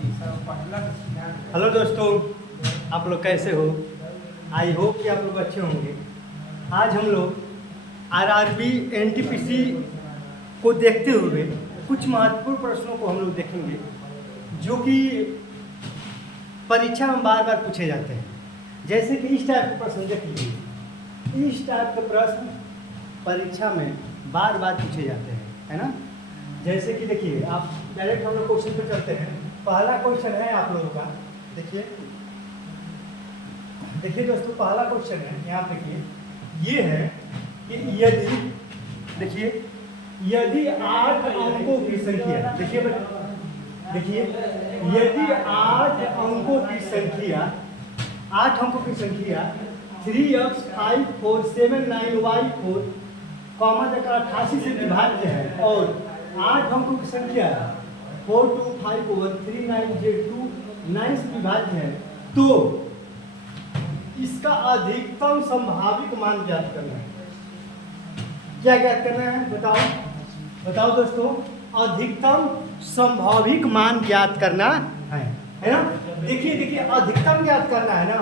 Hello दोस्तों, आप लोग कैसे हो? आई होप कि आप लोग अच्छे होंगे। आज हम लोग आरआरबी एनटीपीसी को देखते हुए कुछ महत्वपूर्ण प्रश्नों को हम लोग देखेंगे जो कि परीक्षा में बार बार पूछे जाते हैं। जैसे कि इस टाइप के प्रश्न देख लीजिए, इस टाइप के प्रश्न परीक्षा में बार बार पूछे जाते हैं, है ना। जैसे कि देखिए, आप डायरेक्ट हम लोग क्वेश्चन पे चलते हैं। पहला क्वेश्चन है आप लोगों का, देखिए देखिए दोस्तों, पहला क्वेश्चन है, यहाँ देखिए ये है कि यदि, देखिए यदि 8 अंकों की संख्या, देखिए देखिए यदि 8 अंकों की संख्या 8 अंकों की संख्या 3x 5 4 7 9 y 4 88 से विभाज्य है और 8 अंकों की संख्या 4 2 5 1 3 9 2 9 से विभाज्य है, तो इसका अधिकतम संभावित मान ज्ञात करना है। क्या ज्ञात करना है? बताओ दोस्तों, अधिकतम संभावित मान ज्ञात करना है ना। देखिए अधिकतम ज्ञात करना है ना।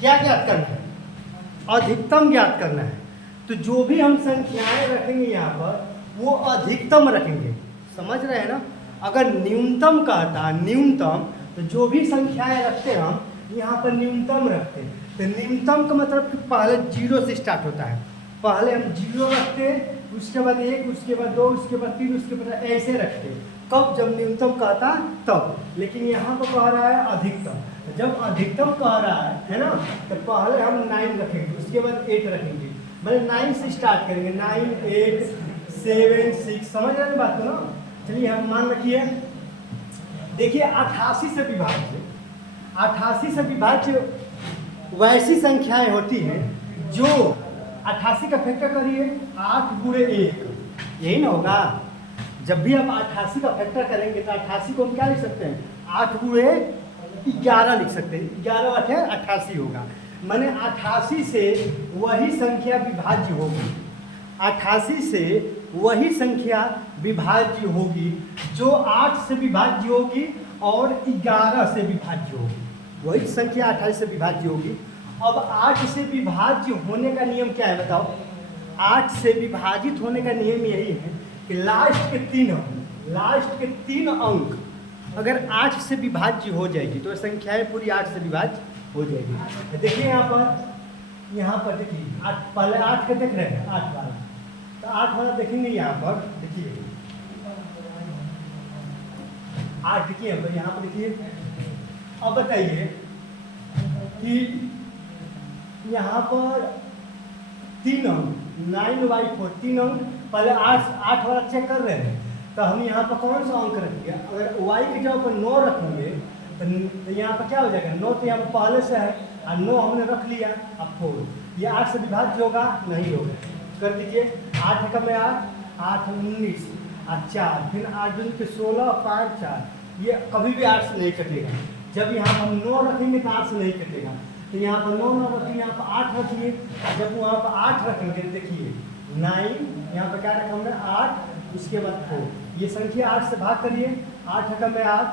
क्या ज्ञात करना है? अधिकतम ज्ञात करना है। तो जो भी हम संख्याएं रखेंगे यहाँ पर वो अधिकतम रखेंगे, समझ रहे हैं ना। अगर न्यूनतम कहता, न्यूनतम, तो जो भी संख्याएं रखते हैं हम यहाँ पर न्यूनतम रखते हैं। तो न्यूनतम का मतलब कि पहले 0 से स्टार्ट होता है। पहले हम 0 रखते हैं, उसके बाद 1, उसके बाद 2, उसके बाद 3, उसके बाद ऐसे रखते हैं। कब? जब न्यूनतम कहता तब। लेकिन यहाँ पर कह रहा है अधिकतम। जब अधिकतम कह रहा है ना, तो पहले हम 9 रखेंगे, उसके बाद 8 रखेंगे। मतलब 9 से स्टार्ट करेंगे, 9 8 7 6, समझ रहे हैं बात को ना। चलिए हम मान रखिए, देखिए 88 से विभाज्य, 88 से विभाज्य वैसी संख्याएं होती हैं जो 88 का फैक्टर करिए 8 गुणे 1, यही ना होगा। जब भी आप 88 का फैक्टर करेंगे तो 88 को हम क्या लिख सकते हैं? 8 गुणे 11 लिख सकते हैं। 11 8 है 88 होगा। माने 88 से वही संख्या विभाज्य होगी, 88 से वही संख्या विभाज्य होगी जो 8 से विभाज्य होगी और 11 से विभाज्य होगी। वही संख्या 28 से विभाज्य होगी। अब 8 से विभाज्य होने का नियम क्या है बताओ? 8 से विभाजित होने का नियम यही है कि लास्ट के 3 अंक अगर 8 से विभाज्य हो जाएगी तो संख्याएं पूरी 8 से विभाज्य हो जाएगी। देखिए यहाँ पर देखिए, पहले 8 के देख रहे हैं, 8 वाला, तो 8 वाला देखेंगे यहाँ पर, देखिए 8 देखिए यहाँ पर देखिए। अब बताइए कि यहाँ पर 3 अंक 9y4 3 अंक, पहले 8 वाला चेक कर रहे हैं, तो हम यहाँ पर कौन सा अंक रखेंगे? अगर y की जगह पर 9 रखेंगे तो यहाँ पर क्या हो जाएगा? 9 तो यहाँ पर पहले से है और 9 हमने रख लिया। अब 4, ये 8 से विभाज्य होगा? नहीं होगा। कर दीजिए, 8 का में 8 19 और 4, फिर 8 दूनी के 16 5 4, ये कभी भी 8 से नहीं कटेगा। जब यहाँ पर हम 9 रखेंगे तो 8 से नहीं कटेगा। तो यहाँ पर 9 रखिए, यहाँ पर 8 रखिए। जब वहाँ पर 8 रखेंगे, देखिए 9, यहाँ पर क्या रखा हमने? 8, उसके बाद 4, ये संख्या 8 से भाग करिए। 8 का में 8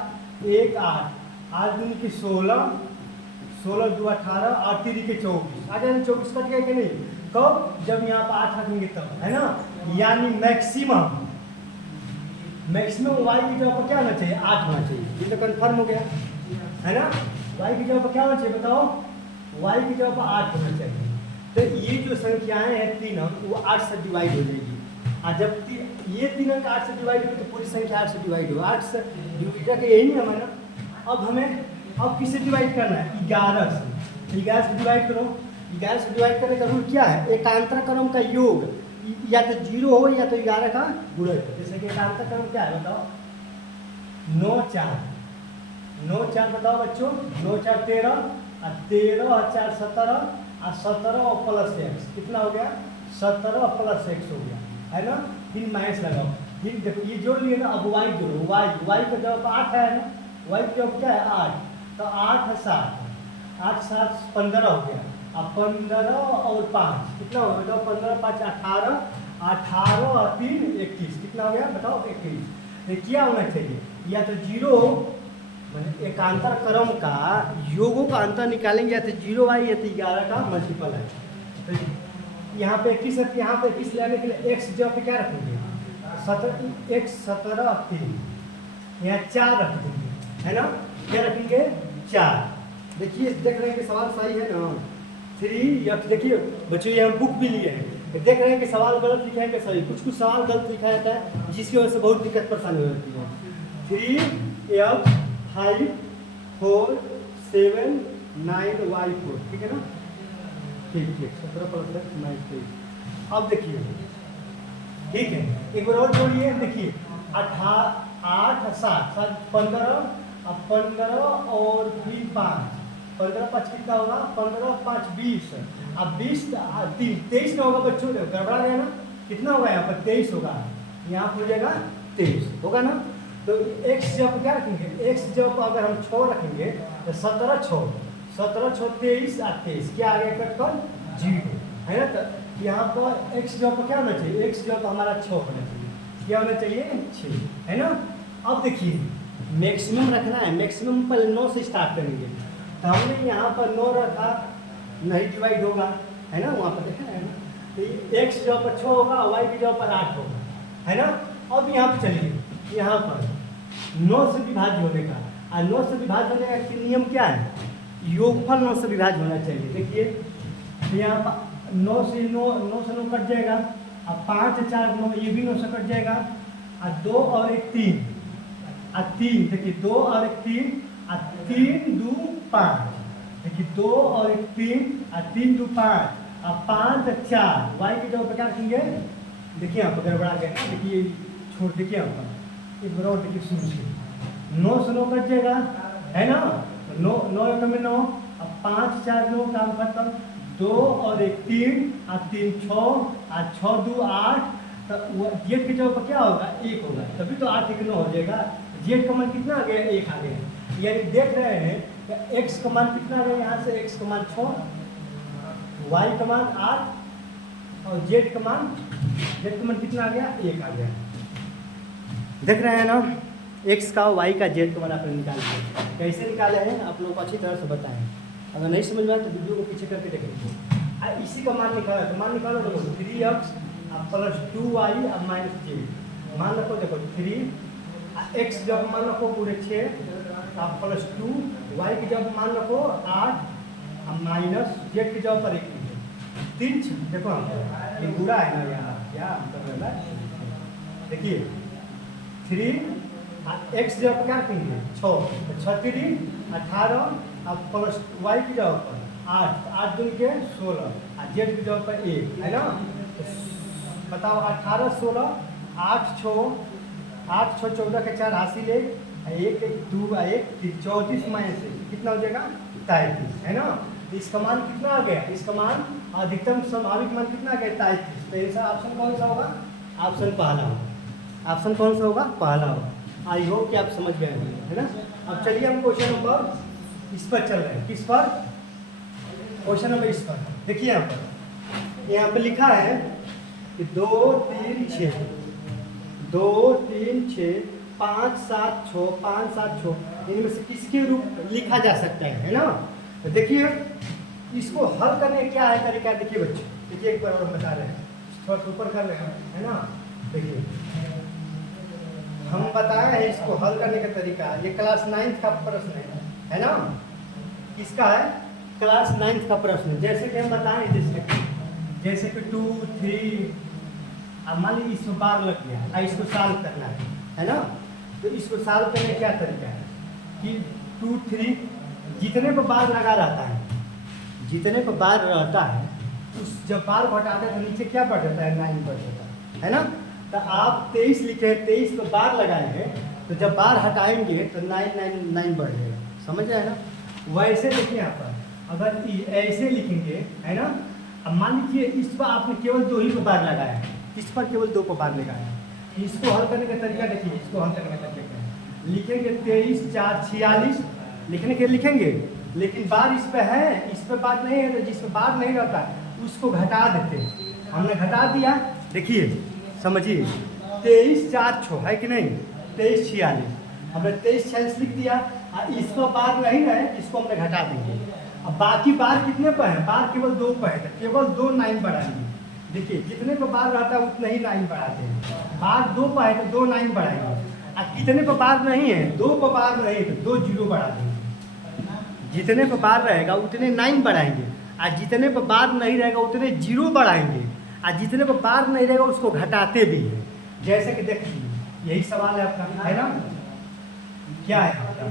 1 8, 8 दूनी की 16 16 2 18 और 3 के 24, आ जाए 24 कट गया कि नहीं? कब? जब यहाँ पर 8 रखेंगे तब, है ना। यानी मैक्सिमम y की जगह पर क्या होना चाहिए? 8 होना चाहिए। ये तो कन्फर्म हो गया, है ना। y की जगह पर क्या होना चाहिए बताओ? y की जगह पर 8 होना चाहिए। तो ये जो संख्याएं हैं 3 अंक, वो 8 से डिवाइड हो जाएगी। और जब ये 3 अंक 8 से डिवाइड होगी तो पूरी संख्या 8 से डिवाइड होगा। 8 से डिवाइड का यही नियम है ना। अब किससे डिवाइड करना है? 11 से। 11 से डिवाइड करो। 11 से डिवाइड करने का रूल क्या है? एकांतर क्रम का योग या तो 0 हो या तो 11 का गुणज। जैसे कि एकांतर क्रम क्या है बताओ? 9 4 बताओ बच्चों। 9 4 13 और 13 और 4 17 और 17 और प्लस x, कितना हो गया? 17 प्लस x हो गया, है ना। फिर माइनस लगाओ, फिर देखो ये जोड़ लिए ना। अब y जोड़ो, y का जवाब 8 है ना। y का जवाब क्या है? 8, तो 8 है 7, 8 7 15 हो गया। अब 15 और 5 कितना हो गया? 15 5 18, 18 और 3 21, कितना हो गया बताओ? 21। क्या होना चाहिए? या तो 0 हो मैंने एकांतर क्रम का योगों का अंतर निकालेंगे या तो 0y या तो 11 का मल्टीपल है। तो यहाँ पे 21 है, यहाँ पे 21 लाने के लिए x जगह पे क्या रखेंगे 17, 3 यहाँ 4 रख देंगे, है ना। क्या रखेंगे 4। देखिए देख रहे हैं कि सवाल सही है ना 3 देखिए बच्चों ये हम बुक भी लिए हैं, देख रहे हैं कि सवाल गलत लिखा है कि सही। कुछ सवाल गलत लिखा जाता है जिसकी वजह से बहुत दिक्कत परेशानी हो जाती है। 3 5 4 7 9 y4 ठीक है ना। ठीक 17 + 9 23। अब देखिए ठीक है एक बार और जोड़िए। देखिए 8 7 15 अब 15 और फिर 5 15 5 कितना होगा 15 5 20 अब 20 3 23 का होगा बच्चों गड़बड़ा गया ना। कितना होगा यहाँ पर 23 होगा, यहाँ पर हो जाएगा 23 होगा ना। तो x जब क्या रखेंगे x जब अगर हम 6 रखेंगे तो 17 6 23 और 23 क्या आ गया कट कर 0 है ना। तो यहाँ पर x जब क्या होना चाहिए x जब हमारा 6 होना चाहिए, क्या होना चाहिए 6 है ना। अब देखिए मैक्सिमम रखना है, मैक्सिमम पहले 9 से स्टार्ट करेंगे। तो हमने यहाँ पर 9 रखा नहीं डिवाइड होगा है ना, वहाँ पर देखा है ना। तो x जगह पर 6 होगा y की जगह पर 8 होगा है ना। अब यहाँ पर चलिए यहाँ पर 9 से विभाज्य होने का और 9 से विभाज्य होने का नियम क्या है योगफल 9 से विभाज्य होना चाहिए। देखिए यहाँ पर 9 से 9 कट जाएगा, अब 5 4 9 ये भी 9 से कट जाएगा और 2 और 1 3 और 3 देखिए 2 और 1 3 और 3 2 5 देखिए 2 और 1 3 और 3 2 5 और 5 4 y की जगह पर क्या रखेंगे। देखिए यहाँ पर गड़बड़ा गया ना, देखिए छोड़ देखिए यहाँ पर एक बार और देखिए शुरू से 9 से 9 कट जाएगा है ना। 9 9 1 में 9 अब 5 4 9 काम खत्म 2 और 1 3 और 3 6 और 6 2 8 तो जेड की जगह पर क्या होगा 1 होगा, तभी तो 8 1 9 हो जाएगा। जेड का मान कितना आ गया 1 आ गया, यानी देख रहे हैं एक्स का मान कितना आ गया यहाँ से x का मान 6 y का मान 8 और z का मान कितना आ गया 1 आ गया। देख रहे हैं ना x का y का z का मान आपने निकाल दिया। कैसे निकाले हैं आप लोग को अच्छी तरह से बताएं, अगर नहीं समझ में आए तो वीडियो को पीछे करके देखेंगे। इसी का मान निकाला तो मान निकालो देखो 3x + 2y अब -j मान रखो देखो 3 x जब मान रखो पूरे 6 आप +2 y की जब मान रखो 8 अब माइनस z की जगह पर 1 3 देखो ये बुरा है ना यहाँ क्या कर रहा है। देखिए 3 x जगह पर क्या रखेंगे 6 6 3 18 अब प्लस y की जगह पर 8 8 दूनी के 16 और z की जगह पर 1 है ना। बताओ 18 16 8 6 14 के 4 हासिल 1 2 1 34 माइनस कितना हो जाएगा 33 है ना। इसका मान कितना आ गया, इसका मान अधिकतम स्वाभाविक मान कितना आ गया 33। तो इसका ऑप्शन कौन सा होगा, ऑप्शन पहला होगा। ऑप्शन कौन सा होगा पहला होगा। आई होप कि आप समझ गए है ना। अब चलिए हम क्वेश्चन नंबर इस पर चल रहे हैं, किस पर क्वेश्चन नंबर इस पर। देखिए यहाँ पर लिखा है कि 2 3 6 2 3 6 5 7 6 5 7 6 इनमें से किसके रूप लिखा जा सकता है ना। तो देखिए इसको हल करने का क्या है तरीका, देखिए बच्चे देखिए एक बार और बता रहे हैं थोड़ा ऊपर कर रहे हैं है ना। देखिए हम बताए हैं इसको हल करने का तरीका, ये क्लास 9th का प्रश्न है ना। किसका है क्लास 9th का प्रश्न। जैसे कि हम बताएं जैसे कि 2 3 अब मान लीजिए इसको बार लग गया और इसको सॉल्व करना है ना। तो इसको सॉल्व करने का क्या तरीका है कि 2 3 जितने पर बार लगा रहता है, जितने पर बार रहता है उस जब बार को हटाते हैं तो नीचे क्या बढ़ जाता है 9 बढ़ जाता है ना। तो आप 23 लिखे 23 पर बार लगाए हैं तो जब बार हटाएंगे तो 9 बढ़ जाएगा, समझ रहे हैं ना। वैसे देखिए यहाँ पर अगर ऐसे लिखेंगे है ना। अब मान लीजिए इस पर आपने केवल 2 ही पर बार लगाया है, इस पर केवल 2 पर बार लगाया है। इसको हल करने का तरीका देखिए, इसको हल करने का तरीका लिखेंगे 23 4 46 लिखने के लिखेंगे, लेकिन बार इस पे है इस पे बार नहीं है तो जिस पे बार नहीं रहता उसको घटा देते हैं। हमने घटा दिया, देखिए समझिए 23 4 6 है कि नहीं 23 46 हमने 23 46 लिख दिया इसका बार नहीं है, इसको हमने घटा देंगे। अब बाकी बार कितने पर है? बार केवल 2 पर है, तो केवल 2 9 बढ़ाएंगे। देखिए जितने पर बार रहता है उतना ही 9 बढ़ाते हैं। बार 2 पर है तो 2 9 बढ़ाएंगे। अब कितने पर बार नहीं है, 2 पर बार नहीं है तो 2 0 बढ़ा देंगे। जितने पर बार रहेगा उतने 9 बढ़ाएंगे, और जितने पर बार नहीं रहेगा उतने 0 बढ़ाएंगे, और जितने पर बार नहीं रहेगा उसको घटाते भी है। जैसे कि देखिए यही सवाल है आपका, है ना? क्या है आपका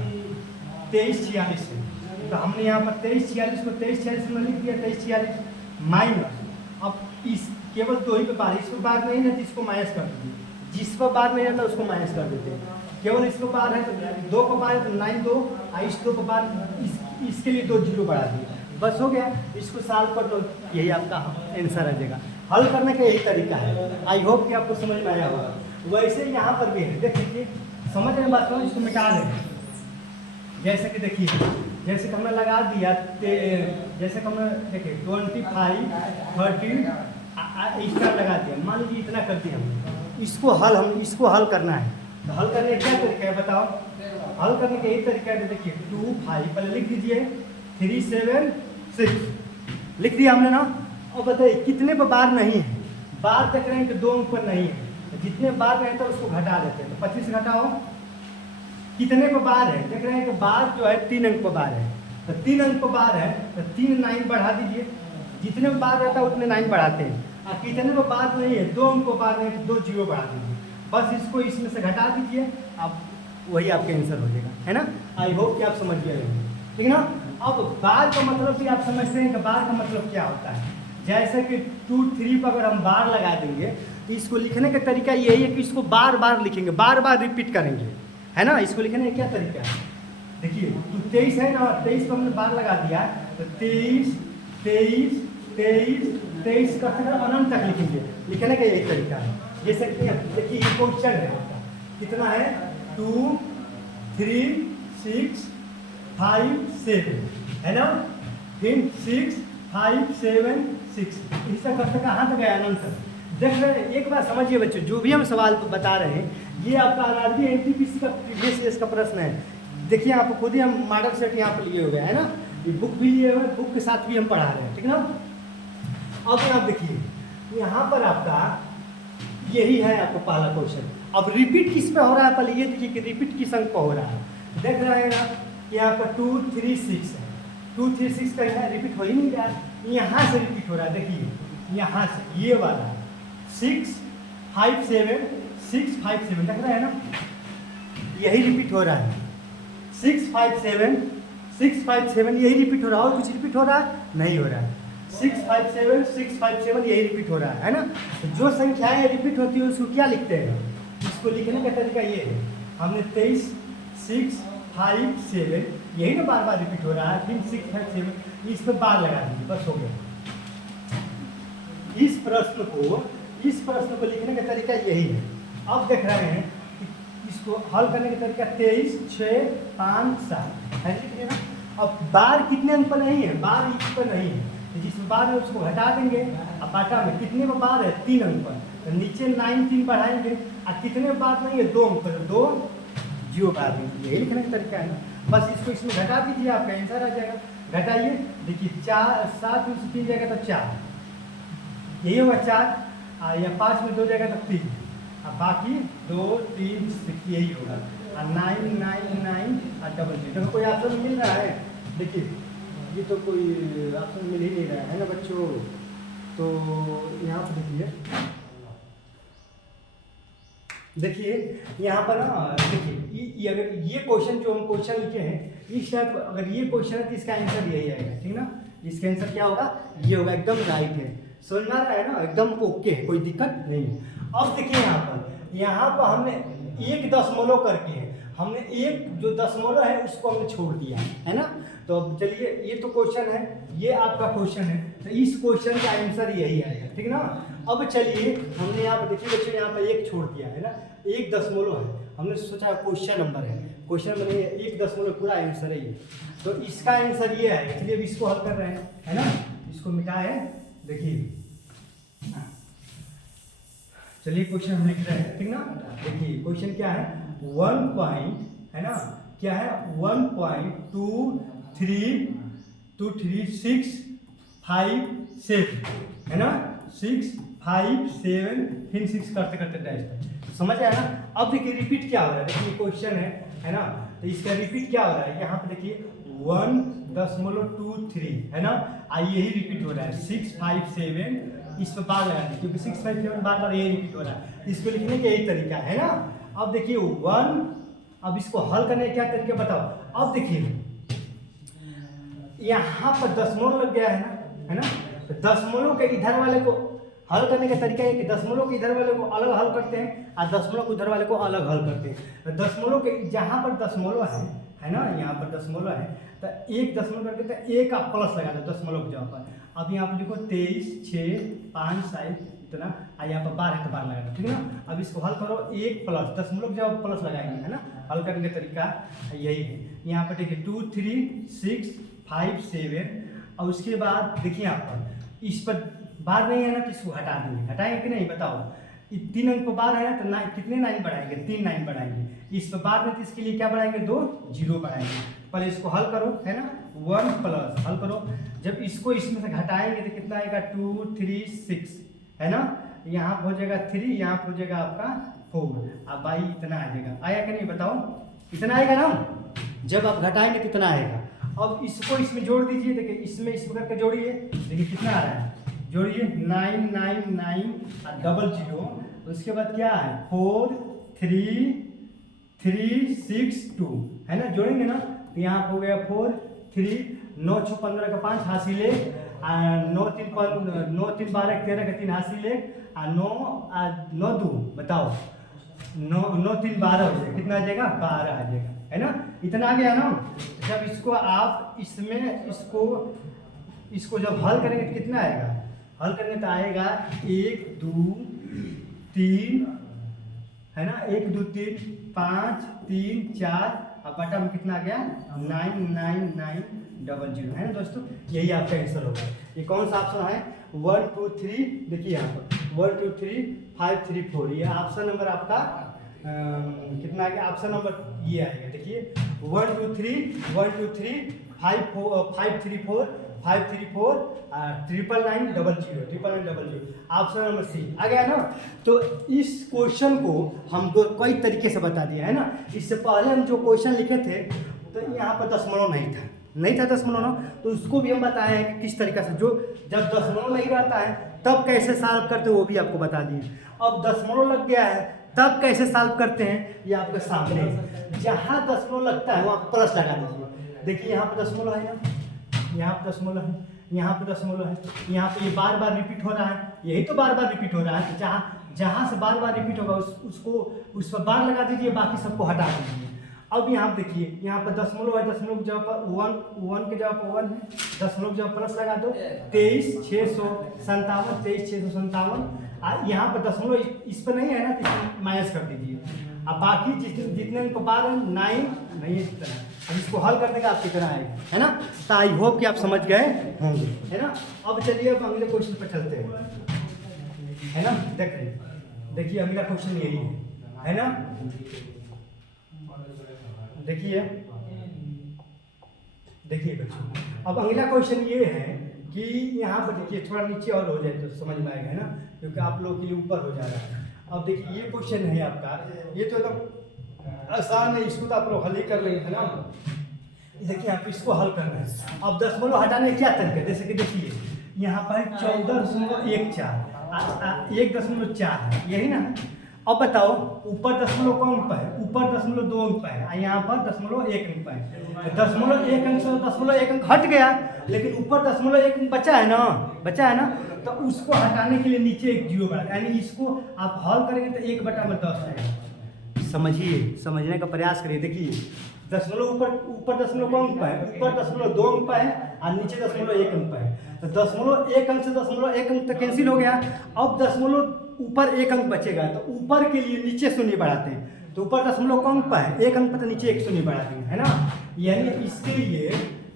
2346 है, तो हमने यहाँ पर 2346 को 2346 में लिख दिया, 2346 माइनस। अब इस केवल 2 ही पे बार, इस पर बार नहीं है तो इसको माइनस कर दीजिए, जिस पर बार नहीं रहता उसको माइनस कर देते हैं। केवल इस पर बार है तो 2 पर बार है तो 9 2, और इस 2 पर बार इसके लिए 2 0 बढ़ा दिए, बस हो गया। इसको सॉल्व कर लो, यही आपका आंसर आ जाएगा। हल करने का यही तरीका है। आई होप कि आपको समझ में आया होगा। वैसे यहाँ पर भी है, देख लीजिए, समझ में बात करो, इसको मिटा दें। जैसे कि देखिए, जैसे कि हमने लगा दिया, जैसे कि हमने देखिए 25 30 इसका लगा दिया, मान लीजिए इतना कर दिया हमने। इसको हल करना है, तो हल करने का क्या तरीका है बताओ? हल करने का यही तरीका है। देखिए 2 5 पहले लिख दीजिए, 3 7 6 लिख दिया हमने ना। और बताइए कितने पर बार नहीं है? बार देख रहे हैं कि 2 अंक पर नहीं है, तो जितने बार रहता है उसको घटा देते हैं। तो 25 घटाओ, कितने पर बार है? देख रहे हैं कि बार जो है 3 अंक पर बार है, तो 3 अंक पर बार है तो 3 9 बढ़ा दीजिए। जितने पर बार रहता है उतने 9 बढ़ाते हैं, और कितने पर बार नहीं है, 2 अंक पर बार नहीं है तो 2 0 बढ़ा दीजिए। बस इसको इसमें से घटा दीजिए, अब वही आपके आंसर हो जाएगा, है ना? आई होप कि आप समझ गए होंगे, ठीक है ना? अब बार का मतलब भी आप समझते हैं कि बार का मतलब क्या होता है। जैसे कि 2 3 पर अगर हम बार लगा देंगे तो इसको लिखने का तरीका यही है कि इसको बार बार लिखेंगे, बार बार रिपीट करेंगे, है ना? इसको लिखने का क्या तरीका है? देखिए तो 23 है ना, 23 पर हमने बार लगा दिया, तो 23 23 23 23 का अनंत तक लिखेंगे। लिखने का यही तरीका है। जैसे कि देखिए ये क्वेश्चन है आपका, कितना है? 2 3 6 5 7, है ना? फिर 6 5 7 6, इसका कब कहाँ तक गया? अनंत तक। देख रहे हैं, एक बार समझिए बच्चों, जो भी हम सवाल बता रहे हैं ये आपका आरआरबी एनटीपीसी का प्रीवियस ईयर का प्रश्न है। देखिए आप खुद ही हम मॉडल सेट यहाँ पर लिए हुए हैं, है ना? ये बुक भी लिए हुए, बुक के साथ भी हम पढ़ा रहे हैं, ठीक ना? अब आप देखिए यहाँ पर आपका यही है आपका पहला क्वेश्चन। अब रिपीट किस पे हो रहा है? पहले ये देखिए कि रिपीट किस अंक पर हो रहा है। देख रहे हैं ना कि यहाँ पर 2 3 6 है, 2 3 6 का यहाँ रिपीट हो ही नहीं रहा, यहाँ से रिपीट हो रहा है। देखिए यहाँ से ये वाला 6 5 7 6 5 7, देख रहे हैं ना? यही रिपीट हो रहा है, 6 5 7 6 5 7 यही रिपीट हो रहा है। और कुछ रिपीट हो रहा है? नहीं हो रहा है। 6 5 7 6 5 7 यही रिपीट हो रहा है ना? तो जो संख्याएं रिपीट होती है उसको क्या लिखते हैं? इसको लिखने का तरीका ये है, हमने 23 6 5 7 यही ना बार बार रिपीट हो रहा है, फिर 6 5 7 इस पर बार लगा दीजिए, बस हो गया। इस प्रश्न को लिखने का तरीका यही है। अब देख रहे हैं कि इसको हल करने का तरीका 23 6 5 7 है, लिख देना। अब बार कितने अंक पर नहीं है? बार इस पर नहीं है, तो जिस बार है उसको घटा देंगे। अब बाटा में कितने में बार है? 3 अंक पर, तो नीचे 9 3 बढ़ाएंगे। और कितने में बार नहीं है? 2 अंक पर, 2 0 बढ़ा देंगे। यही लिखने का तरीका है ना? बस इसको इसमें घटा दीजिए, आपका आंसर आ जाएगा। घटाइए, देखिए 4 7 में से 3 जाएगा तो 4, यही होगा 4, या 5 में 2 जाएगा तो 3, और बाकी 2 3 6 यही होगा। और 9 9 9 और डबल 0, कोई ऑप्शन मिल रहा है? देखिए ये तो कोई ऑप्शन मिल ही नहीं रहा है ना बच्चों। तो यहाँ पर देखिए यहाँ पर ना, देखिए अगर ये क्वेश्चन जो हम क्वेश्चन लिखे हैं इस टाइप, अगर ये क्वेश्चन है तो इसका आंसर यही आएगा, ठीक ना? इसका आंसर क्या होगा? ये होगा, एकदम राइट है। समझ में आ रहा है ना? एकदम ओके है, कोई दिक्कत नहीं है। अब देखिए यहाँ पर हमने 1 दशमलव करके है, हमने एक जो दशमलव है उसको हमने छोड़ दिया है ना? तो अब चलिए, ये तो क्वेश्चन है, ये आपका क्वेश्चन है, तो इस क्वेश्चन का आंसर यही आएगा, ठीक ना? अब चलिए हमने यहाँ पर देखिए बच्चों, यहाँ पर 1 छोड़ दिया है ना, 1 दशमलव है, हमने सोचा क्वेश्चन नंबर है, क्वेश्चन नंबर 1 दशमलव पूरा आंसर है ये, तो इसका आंसर ये है। इसलिए अब इसको हल कर रहे हैं, है ना? इसको मिटाए, देखिए चलिए क्वेश्चन हम लिख रहे हैं, ठीक ना? देखिए क्वेश्चन क्या है, 1 पॉइंट, है ना, क्या है 1.2323657 है ना, 657 फिर 6 करते करते डैश तक, समझ आया ना। अब देखिए रिपीट क्या हो रहा है, देखिए क्वेश्चन है ना, तो इसका रिपीट क्या हो रहा है, यहाँ पे देखिए 1.23 है ना, यही रिपीट हो रहा है 657, इस पर बार लगा दी क्योंकि 657 बार बार यही रिपीट हो रहा है, इसको लिखने का यही तरीका है ना। अब देखिए 1, अब इसको हल करने का क्या तरीका बताओ। अब देखिए यहाँ पर दशमलव लग गया है ना, तो दशमलव के इधर वाले को हल करने का तरीका है कि दशमलव के इधर वाले को अलग हल करते हैं और दशमलव के उधर वाले को अलग हल करते हैं। तो दशमलव के जहाँ पर दशमलव है ना, यहाँ पर दशमलव है तो एक दशमलव करके तो एक आप प्लस लगा दो दशमलव के जगह पर। अब यहाँ पर लिखो 23, 6, 5, 7 इतना, यहाँ पर 12 है तो 12 लगा दो, ठीक है ना। अब इसको हल करो, एक प्लस दशमलव के जगह प्लस लगाएंगे है ना, हल करने का तरीका यही है। यहाँ पर देखिए 2, 3, 6, 5, 7 और उसके बाद देखिए यहाँ पर इस पर बार नहीं है ना, तो इसको हटा देंगे, हटाएंगे कि नहीं बताओ। 3 अंक पर बार है ना, तो कितने 9 बढ़ाएंगे, 3 9 बढ़ाएंगे। इस पर बार में तो इसके लिए क्या बढ़ाएंगे, 2 0 बढ़ाएंगे। पहले इसको हल करो है ना, 1 प्लस हल करो, जब इसको इसमें से घटाएंगे तो कितना आएगा 2, 3, 6 है ना, यहाँ पर हो जाएगा 3, यहाँ पर हो जाएगा आपका 4, अब भाई इतना आ जाएगा, आया कि नहीं बताओ, इतना आएगा ना। जब आप घटाएंगे तो इतना आएगा। अब इसको इसमें जोड़ दीजिए, देखिए इसमें करके जोड़िए, देखिए कितना आ रहा है, जोड़िए 999 और 00, उसके बाद क्या है 43362 है ना, जोड़ेंगे ना तो यहाँ हो गया 4 3 9 6 15 का 5 हासिले, 9 3 12 13 का 3 हासिले, 9 9 2 बताओ 9 9 3 12 हो जाएगा, कितना आ जाएगा 12 आ जाएगा है ना, इतना आ गया ना। जब इसको आप इसमें इसको जब हल करेंगे तो कितना आएगा, हल करने तो आएगा 1 2 3 है ना, 1 2 3 5 3 4 अब बटा में कितना आ गया 99900 है ना दोस्तों, यही आपका आंसर होगा। ये कौन सा ऑप्शन है 1 2 3, देखिए यहाँ पर 1 2 3 5 3 4, ये ऑप्शन नंबर आपका कितना आ गया, ऑप्शन नंबर ये आएगा, देखिए 1 2 3 1 2 3 5 3 4 5 3 4 99900 ऑप्शन नंबर सी आ गया ना। तो इस क्वेश्चन को हम कई तरीके से बता दिया है ना। इससे पहले हम जो क्वेश्चन लिखे थे तो यहाँ पर दशमलव नहीं था दशमलव ना, तो उसको भी हम बताए हैं कि किस तरीके से, जो जब दशमलव नहीं रहता है तब कैसे सॉल्व करते हैं वो भी आपको बता दिए। अब दशमलव लग गया है तब कैसे सॉल्व करते हैं ये आपके सामने है। जहाँ दशमलव लगता है वहाँ प्लस लगा दीजिए, देखिए यहाँ पर दशमलव है ना, यहाँ पर दशमलव है, यहाँ पे दशमलव है, यहाँ पे ये बार बार रिपीट हो रहा है, यही तो बार बार रिपीट हो रहा है, तो जहाँ से बार बार रिपीट होगा उस पर बार लगा दीजिए, बाकी सबको हटा दीजिए। अब यहाँ पे देखिए यहाँ पर दशमलव है, दशमलव के जगह पर 1 के जगह पर 1 है, दशमलव के जगह प्लस लगा दो 23657 23657, यहाँ पर दशमलव इस पर नहीं है ना, तो माइनस कर दीजिए। अब बाकी जितने इनको बार 9 नहीं इस तरह, अब इसको हल करने का आप कितना आएगा है ना। तो आई होप कि आप समझ गए होंगे है ना। अब चलिए अब अगले क्वेश्चन पर चलते हैं है ना। देखिए अगला क्वेश्चन यही है ना, देखिए बच्चों अब अगला क्वेश्चन ये है कि यहाँ पर देखिए थोड़ा नीचे और हो जाए तो समझ में आएगा है ना, क्योंकि आप लोगों के लिए ऊपर हो जा रहा है। अब देखिए ये क्वेश्चन है आपका, ये तो एकदम आसान है, इसको तो आप लोग हल ही कर लेंगे है ना। देखिए आप इसको हल करना है। अब दशमलव हटाने का क्या तरीका है, जैसे कि देखिए यहाँ पर 14.14 1.4 है यही ना। अब बताओ ऊपर दशमलव कौन अंक पर है, ऊपर दशमलव 2 अंक पर है, यहाँ पर दशमलव 1 अंक पर है। दशमलव 1 अंक से दशमलव 1 अंक हट गया, लेकिन ऊपर दशमलव 1 अंक बचा है ना, तो उसको हटाने के लिए नीचे एक 0 बढ़ा, यानी इसको आप हल करेंगे तो 1/10 आएगा। समझने का प्रयास करिए। देखिए दशमलव ऊपर दशमलव कौन अंक पर है, ऊपर दशमलव 2 अंक पर है और नीचे दशमलव 1 अंक पर है। तो दशमलव 1 अंक से दशमलव 1 अंक तक कैंसिल हो गया। अब दशमलव ऊपर 1 अंक बचेगा, तो ऊपर के लिए नीचे 0 बढ़ाते हैं। तो ऊपर दशमलव कौन अंक पर है 1 अंक पर, तो नीचे 1 0 बढ़ाते हैं है ना। यानी इसके लिए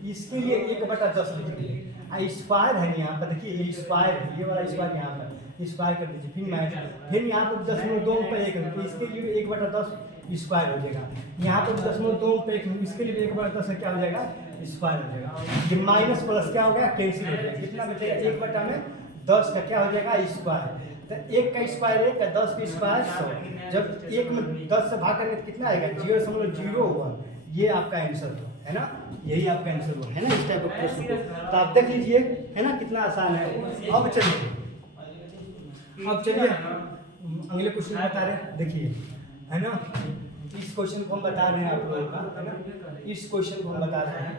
1/10 लिख दिए। स्क्वायर है यहाँ पर, देखिए ये स्क्वायर है, ये वाला स्क्वायर यहाँ पर स्क्वायर कर दीजिए, फिर माइनस, फिर यहाँ पर 0.2 पे 1 है तो इसके लिए 1/10 स्क्वायर हो जाएगा। यहाँ पर 0.2 पे 1 इसके लिए 1/10 क्या हो जाएगा, स्क्वायर हो जाएगा। ये माइनस प्लस क्या हो गया, कैंसिल हो जाएगा। कितना बचेगा, 1/10 का क्या हो जाएगा, स्क्वायर। तो 1 का स्क्वायर 1 का 10 का स्क्वायर 100। जब 1 में 10 से भाग करेंगे तो कितना आएगा, 0.01। ये आपका आंसर हो, है ना, यही आपका आंसर हो, है ना, इस टाइप का प्रश्न को। तो आप देख लीजिए, है ना, कितना आसान है। अब चलिए अगले क्वेश्चन बता रहे हैं, देखिए, है ना, इस क्वेश्चन को हम बता रहे हैं आप लोगों का, है ना, इस क्वेश्चन को हम बता रहे हैं।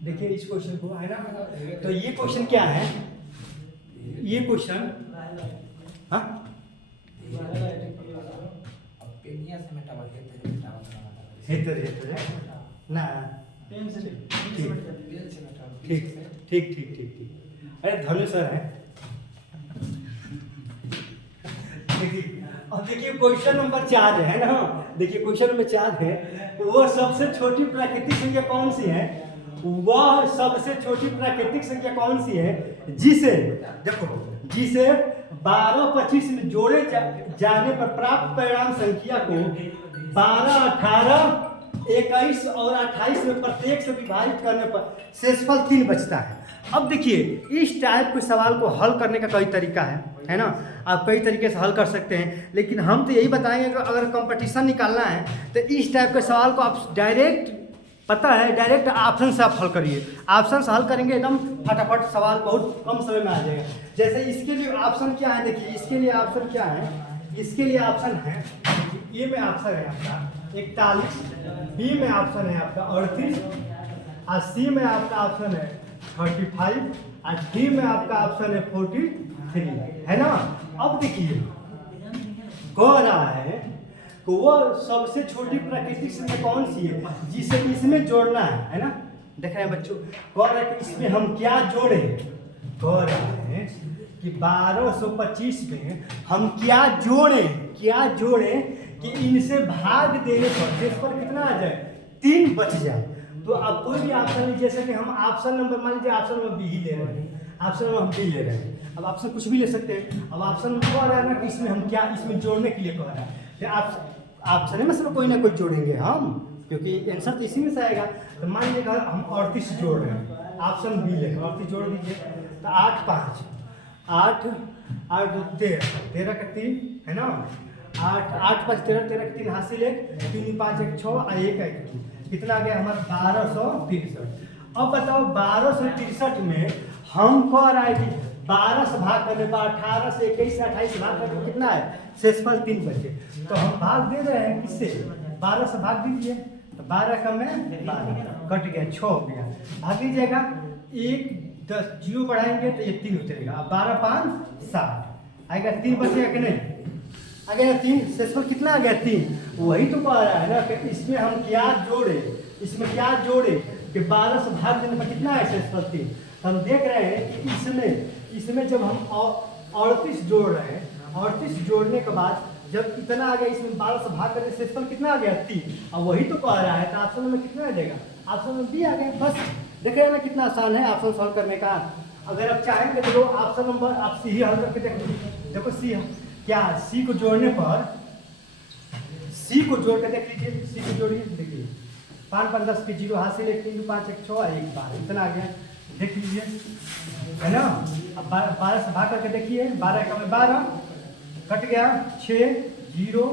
देखिए इस क्वेश्चन को, है ना, तो ये क्वेश्चन क्या है, ये क्वेश्चन, हाँ ना, ठीक। अरे धनु सर है। देखिए, अब देखिए क्वेश्चन नंबर 4 है ना, देखिए क्वेश्चन नंबर 4 है, वो सबसे छोटी प्राकृतिक संख्या कौन सी है, वह सबसे छोटी प्राकृतिक संख्या कौन सी है जिसे, देखो, जिसे 12-25 में जोड़े जाने पर प्राप्त परिणाम संख्या को 12, 18, 21 और 28 में प्रत्येक से विभाजित करने पर शेषफल 3 बचता है। अब देखिए इस टाइप के सवाल को हल करने का कई तरीका है ना, आप कई तरीके से हल कर सकते हैं, लेकिन हम तो यही बताएंगे कि अगर कंपटीशन निकालना है तो इस टाइप के सवाल को आप डायरेक्ट, पता है, डायरेक्ट ऑप्शन से आप हल करिए। ऑप्शन से हल करेंगे एकदम फटाफट सवाल बहुत कम समय में आ जाएगा। जैसे इसके लिए ऑप्शन क्या है, देखिए इसके लिए ऑप्शन क्या है, इसके लिए ऑप्शन है, ए में ऑप्शन है आपका 41, बी में ऑप्शन है आपका 38, और सी में आपका ऑप्शन है 35, और डी में आपका ऑप्शन है 43, है ना। अब देखिए कह रहा है कि वो सबसे छोटी प्राकृतिक संख्या कौन सी है जिसे इसमें जोड़ना है ना। देख रहे हैं बच्चों, कह रहा है कि इसमें हम क्या जोड़े, कह रहा है कि 1225 में हम क्या जोड़े कि इनसे भाग देने पर शेषफल कितना आ जाए, 3 बच जाए। तो अब कोई भी ऑप्शन लीजिए, जैसे कि हम ऑप्शन नंबर, मान लीजिए ऑप्शन नंबर बी ही ले रहे हैं, ऑप्शन नंबर हम बी ले रहे हैं, अब ऑप्शन कुछ भी ले सकते हैं। अब ऑप्शन कह रहा है ना कि इसमें हम क्या, इसमें जोड़ने के लिए कह रहा है, फिर आप ऑप्शन में से कोई ना कोई जोड़ेंगे हम, क्योंकि आंसर तो इसी में से आएगा। तो मान लीजिए हम 38 जोड़ रहे हैं, ऑप्शन बी लेकर 38 जोड़ दीजिए, तो 8 5 8 8 2 13 13 का 3, है ना, 8 5 13 13 का 3 हासिल 1 3 5 1 6 और 1 1 कितना आ गया हमारा 1263। अब बताओ 1263 में हम कह रहा है कि 12 से भाग करने पर 18 से 21 से 28 भाग करने पर कितना है, शेषफल 3 बचे। तो हम भाग दे रहे हैं किससे, 12 से भाग दीजिए, तो 12 का में 12 कट गया, 6 हो गया, भाग दीजिएगा, 1 10 जीरो बढ़ाएंगे तो ये 3 उतरेगा, अब 12 5 7 आएगा, 3 बचेगा कि नहीं, आ गया 3, शेषफल कितना आ गया 3। वही तो कह रहा है ना कि इसमें हम क्या जोड़े, कि 12 से भाग देने पर कितना है शेषफल 3। हम देख रहे हैं कि इसमें जब हम 38 जोड़ रहे हैं, 38 जोड़ने के बाद जब इतना आ गया, इसमें 12 से भाग करने से शेषफल कितना आ गया 3, और वही तो कह रहा है, तो ऑप्शन में कितना आ जाएगा, ऑप्शन में बी आ गया। बस देख रहे हैं ना कितना आसान है ऑप्शन सॉल्व करने का। अगर आप चाहेंगे तो ऑप्शन नंबर आप सी ही हल करके देखो, सी क्या, सी को जोड़ने पर, सी को जोड़ के देख लीजिए, सी को जोड़िए, देखिए 5 5 10 की 0 हासिल 1 3 5 1 6 1 12 इतना आ गया, देख लीजिए, है ना। अब 12 से भाग करके देखिए, 12 का में 12 कट गया, 6 0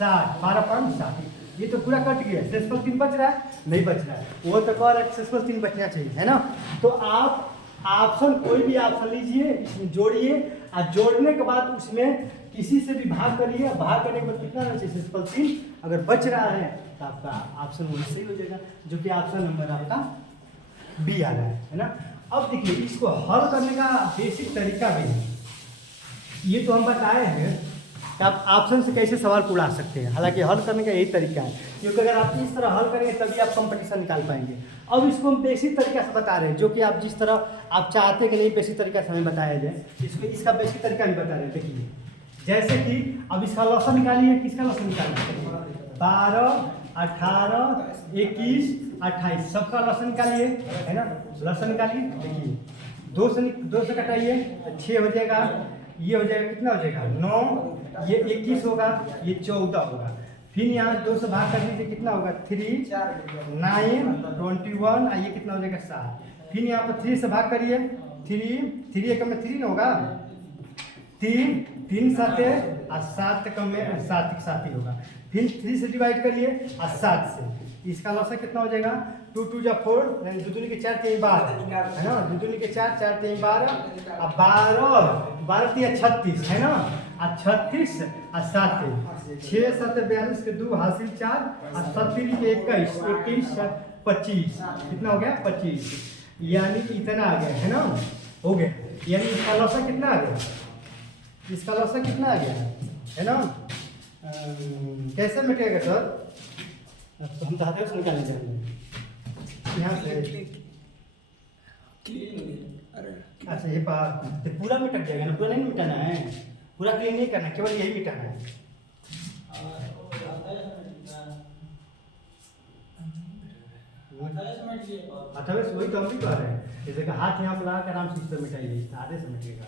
7 12 5 7, ये तो पूरा कट गया, शेषफल 3 बच रहा है, नहीं बच रहा है, वो तो कह रहा है शेषफल 3 बचना चाहिए, है ना। तो आप ऑप्शन कोई भी ऑप्शन लीजिए, इसमें जोड़िए, और जोड़ने के बाद उसमें किसी से भी भाग करिए, भाग करने के बाद कितना रहना चाहिए, शेषफल 3 अगर बच रहा है तो आपका ऑप्शन वही सही हो जाएगा, जो कि ऑप्शन नंबर आपका बी आ रहा है ना। अब देखिए इसको हल करने का बेसिक तरीका भी है, ये तो हम बताए हैं कि आप ऑप्शन से कैसे सवाल को उड़ा सकते हैं, हालांकि हल करने का यही तरीका है, क्योंकि अगर आप इस तरह हल करेंगे तभी आप कंपटीशन निकाल पाएंगे। अब इसको हम बेसिक तरीका से बता रहे हैं, जो कि आप जिस तरह आप चाहते कि नहीं बेसिक तरीका से हमें बताया जाए, इसका बेसिक तरीका हम बता रहे हैं। देखिए जैसे कि अब इसका लॉसन निकालिए, किसका लॉसन निकालिए, 12 18 21 28, सबका लसन निकालिए, है ना, लसन निकालिए। देखिए 2 से कटाइए, 6 हो जाएगा, ये हो जाएगा कितना हो जाएगा 9, ये 21 होगा, ये 14 होगा। फिर यहाँ 2 से भाग कर दीजिए, कितना होगा 3, 9, 21, ये कितना हो जाएगा 7। फिर यहाँ पर 3 से भाग करिए, 3 एकम में 3 होगा, 3 7 और 7 कम में 7 ही होगा। फिर 3 से डिवाइड करिए और 7 से, इसका लॉसा कितना हो जाएगा 2 2 जा 4, 2 दूनी के 4 3 12, है ना, 2 दूनी के 4 4 3 12 और 12 3 36, है ना, और 36 और 7 6 7 42 के 2 हासिल 4 और 7 के 21 21 25, कितना हो गया 25, यानी कि इतना आ गया, है ना, हो गया। यानी इसका लॉसा कितना आ गया, इसका लॉसा कितना आ गया, है ना। कैसे मिटेगा सर, तो हम चाहते हैं निकालने जाएंगे यहाँ से। अच्छा ये तो पूरा मिट जाएगा ना, पूरा नहीं मिटाना है, पूरा क्लीन नहीं करना, केवल यही मिटाना है। अठारह वही तो हम भी कह रहे हैं, जैसे कि हाथ यहाँ पर लगा कर आराम से इस पर मिटाइए, आधे से मिटेगा।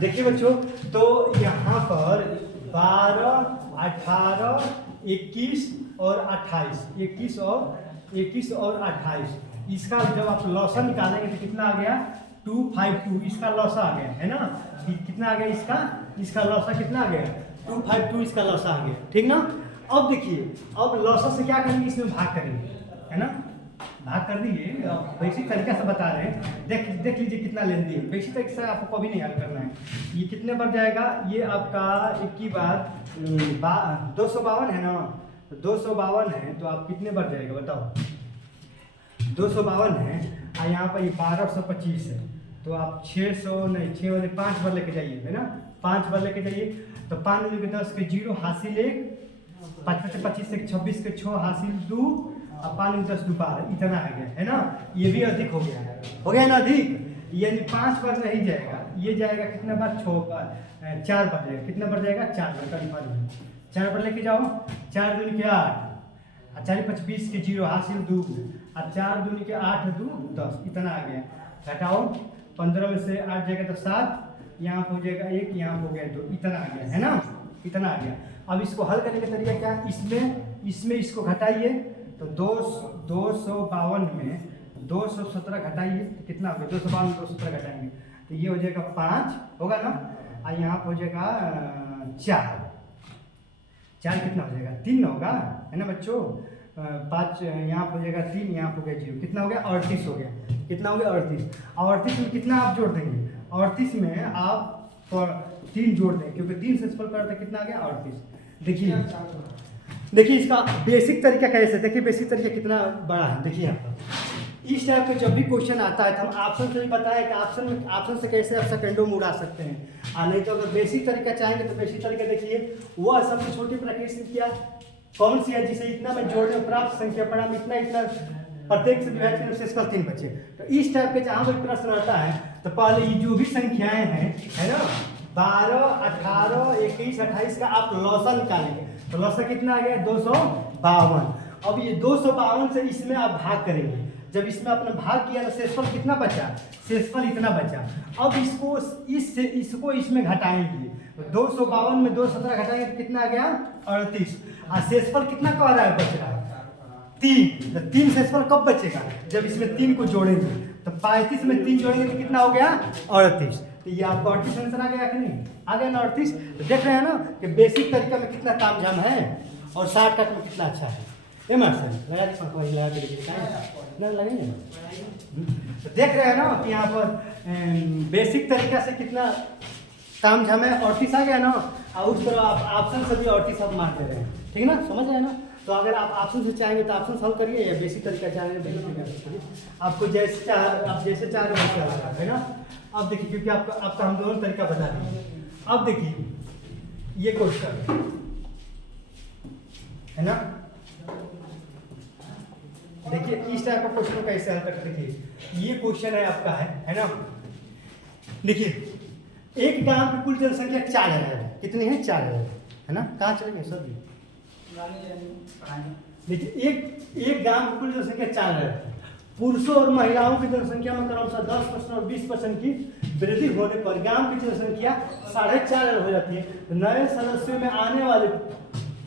देखिए बच्चों, तो यहाँ पर 12 18 21 और 28, 21 और 28, इसका जब आप लॉसा निकालेंगे तो कितना आ गया 252, इसका लॉसा आ गया, है ना, कितना आ गया इसका लॉसा कितना आ गया 252, इसका लॉसा आ गया, ठीक ना। अब देखिए, अब लॉसा से क्या करेंगे, इसमें भाग करेंगे, है ना, भाग कर दीजिए। बेसिक तरीका से बता रहे हैं, देख लीजिए कितना लेंदी है, बेसिक तरीके से आपको कभी नहीं हल करना है। ये कितने बार जाएगा, ये आपका 21 बार 252 है ना, 252 है, तो आप कितने बार जाएगा बताओ, 252 है, और यहाँ पर ये 1225 है, तो आप 600 नहीं 6 वाले 5 बार लेके जाइए, है ना, 5 बार लेके जाइए। तो 5 में 10 के 0 हासिल 1, 5 से 25 से 26 के 6 हासिल 2, अब 5 में 10 दोबारा, इतना आ गया, है ना, ये भी अधिक हो गया ना अधिक, यानी 5 बार नहीं जाएगा, ये जाएगा कितना बार 6 बार, 4 बार जाएगा, कितना बार जाएगा 4 बार, 4 बार लेके जाओ, 4 दूनी के 8 और 4 5 20 के 0 हासिल 2 और 4 दूनी के 8 2 10, इतना आ गया। घटाओ 15 में से 8 जाएगा तो 7, यहाँ हो जाएगा 1, यहाँ हो गया 2, इतना आ गया, है ना, इतना आ गया। अब इसको हल करने का तरीका क्या, इसमें इसको घटाइए, तो 252 में 217 घटाइए तो कितना हो गया, 252 में 217 घटाएंगे तो ये हो जाएगा 5 होगा ना, और यहाँ पर हो जाएगा 4 कितना हो जाएगा 3 होगा, है ना बच्चों, 5 यहाँ पर हो जाएगा 3, यहाँ पर हो गया 0, कितना हो गया 38 हो गया, कितना हो गया 38, और 38 में कितना आप जोड़ देंगे, 38 में आप 3 जोड़ देंगे, क्योंकि 3 से स्पॉल करते कितना आ गया 38। देखिए इसका बेसिक तरीका कैसे, देखिए बेसिक तरीका कितना बड़ा है। देखिए यहाँ पर इस टाइप का जब भी क्वेश्चन आता है तो हम ऑप्शन से भी बताएं कि ऑप्शन से कैसे आप सेकंडों में उड़ा सकते हैं, और नहीं तो अगर बेसिक तरीका चाहेंगे तो बेसिक तरीका देखिए, वह सबसे छोटी प्रकृति कौन सी है जिसे इतना में जोड़ने प्राप्त संख्या परिणाम इतना प्रत्येक से विभाजित करने शेषफल 3 बचे। तो इस टाइप के जहाँ कोई प्रश्न रहता है तो पहले ये जो भी संख्याएं हैं, है ना, 12 18 21 28 का आप लॉसा निकालेंगे, तो लॉसा कितना आ गया 252। अब ये 252 से इसमें आप भाग करेंगे, जब इसमें आपने भाग किया तो शेषफल कितना बचा, शेषफल इतना बचा। अब इसको इसमें घटाएंगे, तो 252 में 217 घटाएंगे तो कितना आ गया 38, और शेषफल कितना कह रहा है बच रहा है 3, तो 3 शेषफल कब बचेगा जब इसमें 3 को जोड़ेंगे, तो 35 में 3 जोड़ेंगे तो कितना हो गया 38। तो ये आपको 38 आंसर आ गया कि नहीं, आ गया ना 38। तो देख रहे हैं ना कि बेसिक तरीका में कितना तामझाम है और शॉर्टकट में कितना अच्छा है। ये मास्टर लगा के ना लगेंगे। तो देख रहे हैं ना कि यहाँ पर बेसिक तरीका से कितना तामझाम है, 38 आ गया ना, और उस तरह आप ऑप्शन से भी 38 आप मारते रहे, ठीक है ना, समझ रहे हैं ना। तो अगर आप ऑप्शन से चाहेंगे तो ऑप्शन सॉल्व करिए, या बेसिक तरीका चाहेंगे बेसिक तरीका करिए, आपको जैसे चाह रहे वैसे है ना। अब देखिए क्योंकि आपका हम दोनों तरीका बता देंगे। अब देखिए ये क्वेश्चन है ना, देखिए इस टाइप का क्वेश्चन को कैसे हल करते, देखिए ये क्वेश्चन है आपका है ना। देखिए एक गांव की कुल जनसंख्या 4000 है, कितनी है 4000 है ना। कहाँ चलेंगे सर जी, देखिए एक गांव की कुल जनसंख्या 4 है। पुरुषों और महिलाओं की जनसंख्या में क्रमशः 10% और 20% की वृद्धि होने पर गांव की जनसंख्या 4.5 हो जाती है। तो नए सदस्यों में आने वाले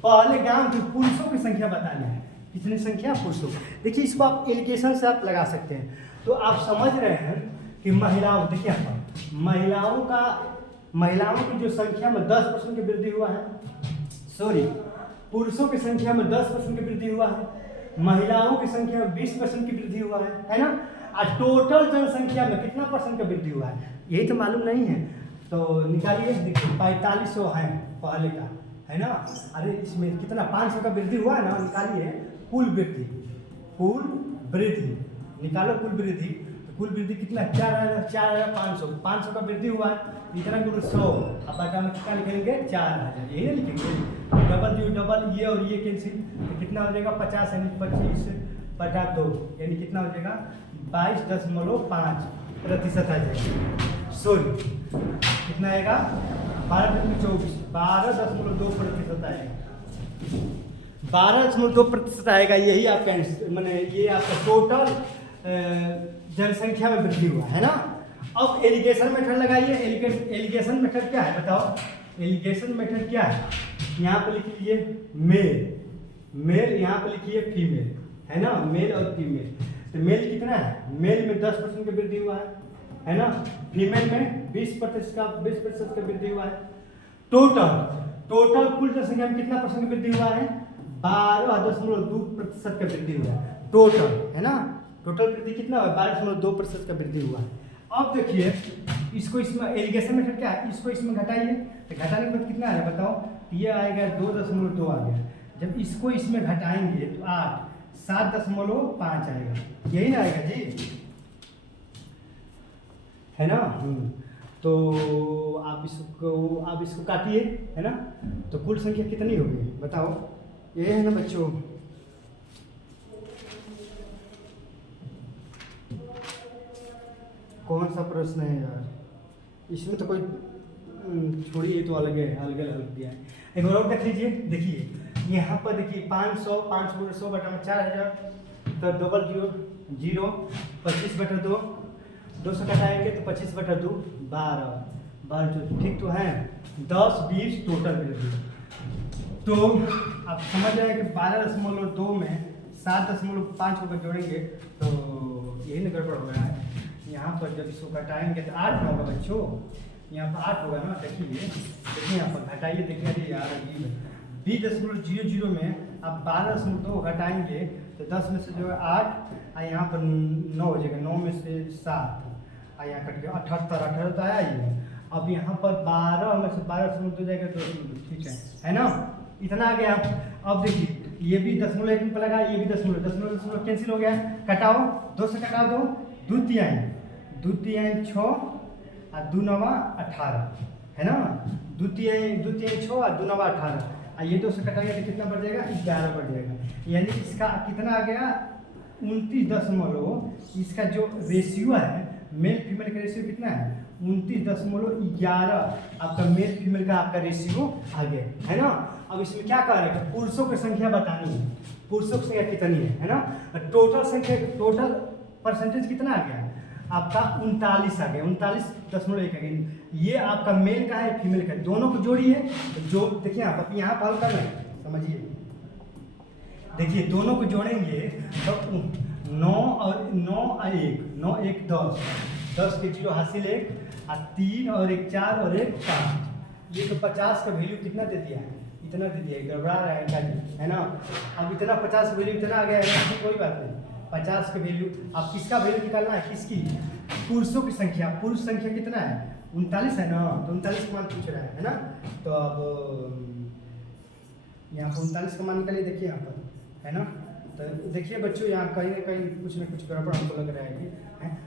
पहले गांव के पुरुषों की संख्या बतानी है। कितनी संख्या पुरुषों? देखिए इसको आप एलिगेशन से आप लगा सकते हैं। तो आप समझ रहे हैं कि महिलाओं, देखिए महिलाओं की जो संख्या में 10% की वृद्धि हुआ है, सॉरी पुरुषों की संख्या में 10% की वृद्धि हुआ है, महिलाओं की संख्या में 20% की वृद्धि हुआ है ना। और टोटल जनसंख्या में कितना परसेंट का वृद्धि हुआ है यही तो मालूम नहीं है। तो निकालिए, देखिए 4500 है पहले का, है ना। अरे इसमें कितना 500 का वृद्धि हुआ है ना, निकालिए कुल वृद्धि निकालो कुल वृद्धि। तो कुल वृद्धि कितना 4,500 500 का वृद्धि हुआ है, इतना गुरु 100, अब बटा में कितना लिखेंगे 4000, यही ना लिखेंगे। डबल ये और ये कैंसिल, तो कितना हो जाएगा 50 यानी 25 बटा 2 यानी कितना हो जाएगा 22.5% आ जाएगा। सॉरी कितना आएगा 12.2% आएगा, 12.2% आएगा। यही आपका मैंने ये आपका टोटल जनसंख्या में वृद्धि हुआ है ना। अब एलिगेशन मेथड लगाइए। एलिगेशन मेथड क्या है बताओ? एलिगेशन मेथड क्या है? यहाँ पे लिख लीजिए मेल, यहाँ पे लिखिए फीमेल, है ना, मेल और फीमेल। तो मेल कितना है? मेल में 10% का वृद्धि हुआ है ना। फीमेल में 20% का वृद्धि हुआ है। टोटल कुल जनसंख्या में कितना परसेंट की वृद्धि हुआ है? 12.2% का वृद्धि हुआ है टोटल, है ना। टोटल वृद्धि कितना हुआ? 12.2% का वृद्धि हुआ है। अब देखिए इसको इसमें एलिगेशन मेथड क्या है, इसको इसमें घटाइए, तो घटाने के बाद कितना आएगा बताओ? ये आएगा 2.2 आ गया। जब इसको इसमें घटाएंगे तो 8 7.5 आएगा, यही ना आएगा जी, है ना। तो आप इसको काटिए, है ना। तो कुल संख्या कितनी होगी बताओ? ये है ना बच्चों, कौन सा प्रश्न है यार? इसमें तो कोई छोड़िए, तो अलग दिया है। एक और देख लीजिए, देखिए यहाँ पर देखिए 500 100 बटा में 4000, तो डबल 0 25/2, 200 कटाएंगे तो 25/2 12 ठीक तो है। 10 20 टोटल वृद्धि। तो आप समझ रहे हैं कि 12.2 में 7.5 को जोड़ेंगे तो यही ना गड़बड़ हो रहा है। यहाँ पर जब इसको घटाएंगे तो 8 होगा बच्चों, यहाँ पर 8 होगा ना। देखिए यहाँ पर घटाइए, देखिए अरे यार अजीब है। 20.00 में आप 12.2 घटाएंगे तो 10 में से जो है 8 और यहाँ पर 9 हो जाएगा, 9 में से 7 और यहाँ कट गया 78 तो आया ही। अब यहाँ पर 12 में से 12.2 जाएगा तो ठीक है ना, इतना आ गया। अब देखिए ये भी 0.1 पर लगा, ये भी 0.0 कैंसिल हो गया, कटाओ 2 से कटा दो, 2 तिहाई 6 और 2 9 18, है ना। 2 तिहाई 6 और 2 9 18 और ये 2 से कटाएंगे तो कितना बढ़ जाएगा? 11 बढ़ जाएगा। यानी इसका कितना आ गया? 29 इसका जो रेशियो है मेल फीमेल का रेशियो कितना है? 29.11 आपका मेल फीमेल का आपका रेशियो आ गया, है ना। अब इसमें क्या कह रहे हैं? पुरुषों की संख्या बतानी है, पुरुषों की संख्या कितनी है ना। टोटल परसेंटेज कितना आ गया आपका? 39 आ गया, 39.1 आ गया। ये आपका मेल का है फीमेल का, दोनों को जोड़िए। जो देखिए आप यहाँ पर हल कर रहे हैं, समझिए, देखिए दोनों को जोड़ेंगे तो 9 और 1 10 के 0 हासिल 1 और 3 और 1 4 और 1 5। ये तो 50 का वैल्यू कितना दे दिया है? इतना दे दिया है, गड़बड़ा रहा है ना। अब इतना 50 का वैल्यू इतना आ गया है, कोई बात नहीं। 50 का वैल्यू आप किसका वैल्यू निकालना है? किसकी? पुरुषों की संख्या। पुरुष संख्या कितना है? 39 है ना, तो 39 का मान पूछ रहा है ना। तो अब यहाँ पर 39 का मान निकालिए, देखिए यहाँ पर, है ना। तो देखिए बच्चों यहाँ कहीं ना कहीं कुछ ना कुछ गड़बड़ हमको लग रहा है।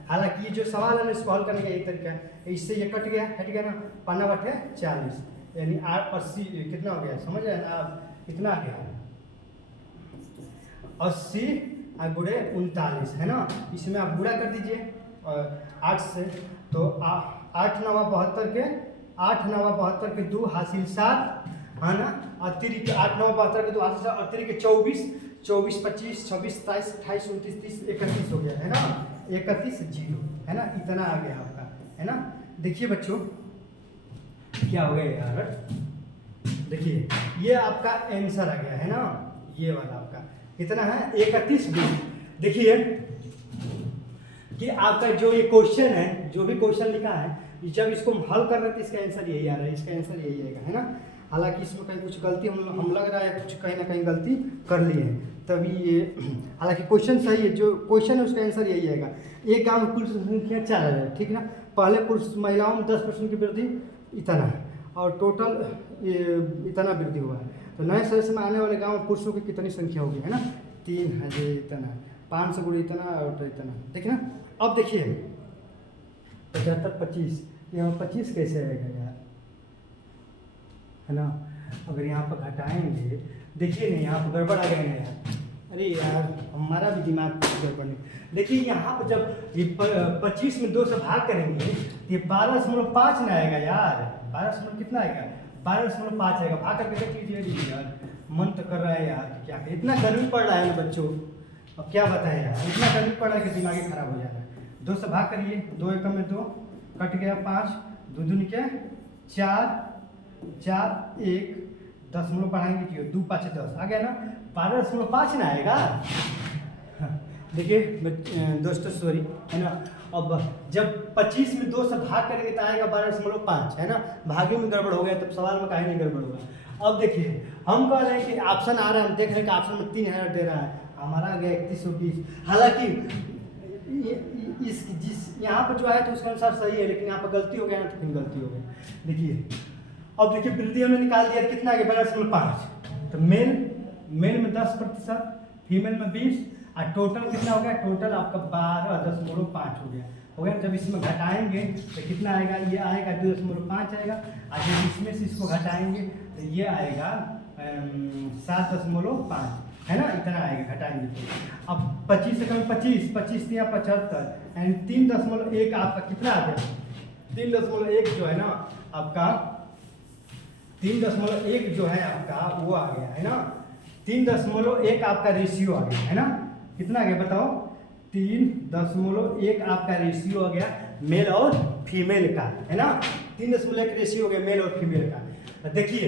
हालांकि ये जो सवाल है ना इसको हल करने का एक तरीका है, इससे ये हट गया ना, पन्ना बटे 40 यानी 80 कितना हो गया? समझ रहे हैं ना आप? कितना आ गया? 80 और गुणे 39, है ना। इसमें आप गुणा कर दीजिए 8 से, तो 8 9 72 के 2 हासिल 7 है ना। अतिरिक्त 8 9 12 के 2 हाथ से अतिरिक्त 24 24 25 26 27 28 29 30 31 हो गया है ना। 31 0 है ना, इतना आ गया आपका है ना। देखिए बच्चों क्या हो गया यार, देखिए ये आपका आंसर आ गया है ना, ये वाला आपका कितना है 31 20। देखिए कि आपका जो ये क्वेश्चन है, जो भी क्वेश्चन लिखा है, जब इसको हम हल कर रहे थे इसका आंसर यही आ रहा है, इसका आंसर यही आएगा है ना। हालांकि इसमें कहीं कुछ गलती हम लग रहा है कुछ कहीं ना कहीं गलती कर लिए हैं तभी ये, हालांकि क्वेश्चन सही है, जो क्वेश्चन है उसका आंसर यही आएगा। एक गाँव में पुरुष संख्या 4 है, ठीक ना। पहले पुरुष महिलाओं में 10% की वृद्धि इतना है और टोटल इतना वृद्धि हुआ है। तो नए सदस्य में आने वाले गाँव में पुरुषों की कितनी संख्या होगी है ना, 3 है इतना, 500 गुणा इतना और इतना, ठीक ना। अब देखिए 75 25, यहाँ 25 कैसे आएगा यार, है ना। अगर यहाँ पर घटाएंगे, देखिए नहीं यहाँ पर गड़बड़ आ गया ना यार, अरे यार हमारा भी दिमाग गड़बड़ नहीं। देखिए यहाँ पर जब ये 25 में 2 से भाग करेंगे ये 12.5 ना आएगा यार, 12 कितना आएगा 12.5 आएगा। भाग करके देख लीजिए यार, मन तो कर रहा है यार कि क्या करें, इतना गर्मी पड़ रहा है ना बच्चों, अब क्या बताएं यार, इतना गर्मी पड़ रहा है कि दिमाग ही खराब हो जा रहा है। 2 से भाग करिए, 2 एकम में 2 कट गया 5, 2 दूनी के 4 4 1 दशमलव बढ़ाएंगे कि 2 5 10 आ गया ना, 12.5 ना आएगा। देखिए दोस्तों सॉरी है ना, अब जब 25 में 2 से भाग करेंगे तो आएगा 12.5 है ना। भागे में गड़बड़ हो गया तब सवाल में काहे नहीं गड़बड़ होगा। अब देखिए हम कह रहे हैं कि ऑप्शन आ रहा है, हम देख रहे हैं कि ऑप्शन में 3000 दे रहा है, हमारा आ गया 3120। हालांकि इस जिस यहाँ पर जो आया तो उसके अनुसार सही है, लेकिन यहाँ पर गलती हो गया ना तो फिर गलती हो गई। देखिए अब देखिए वृद्धि हमने निकाल दिया कितना आ गया 12.5, तो मेल में 10%, फीमेल में 20 और टोटल कितना हो गया, टोटल आपका 12.5 हो गया। जब इसमें घटाएंगे तो कितना आएगा, ये आएगा 2.5 आएगा, और जब इसमें से इसको घटाएंगे तो ये आएगा 7.5 है ना, इतना आएगा घटाएंगे तो। अब 25 से कम 25 25 या 75 एंड 3.1 आपका कितना आ गया, 3.1 जो है ना आपका 3.1 जो है आपका वो आ गया है ना, 3.1 आपका रेशियो आ गया है ना। कितना आ गया बताओ, 3.1 आपका रेशियो आ गया मेल और फीमेल का है ना, 3.1 रेशियो हो गया मेल और फीमेल का। देखिए